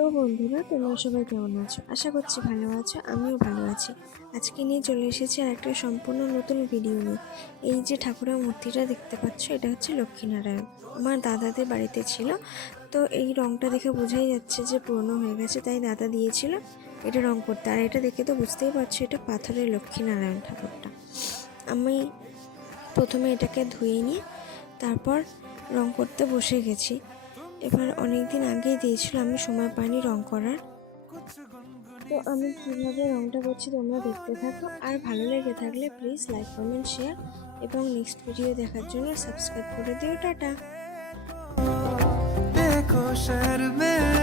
তো বন্ধুরা, তোমরা সবাই কেমন আছো? আশা করছি ভালো আছো, আমিও ভালো আছি। আজকে নিয়ে চলে এসেছি আর একটা সম্পূর্ণ নতুন ভিডিও নিয়ে। এই যে ঠাকুরের মূর্তিটা দেখতে পাচ্ছ, এটা হচ্ছে লক্ষ্মীনারায়ণ। আমার দাদাদের বাড়িতে ছিল, তো এই রংটা দেখে বোঝাই যাচ্ছে যে পুরনো হয়ে গেছে, তাই দাদা দিয়েছিল এটা রং করতে। আর এটা দেখে তো বুঝতেই পারছো এটা পাথরের লক্ষ্মীনারায়ণ ঠাকুরটা। আমি প্রথমে এটাকে ধুয়ে নিয়ে তারপর রং করতে বসে গেছি। এবার অনেক দিন আগেই দিয়েছিল, আমি সময় পাইনি রং করার। তো আমি কিভাবে রংটা করছি তোমরা দেখতে থাকো, আর ভালো লেগে থাকলে প্লিজ লাইক, কমেন্ট, শেয়ার এবং নেক্সট ভিডিও দেখার জন্য সাবস্ক্রাইব করে দিও। টাটা। देखो शहर में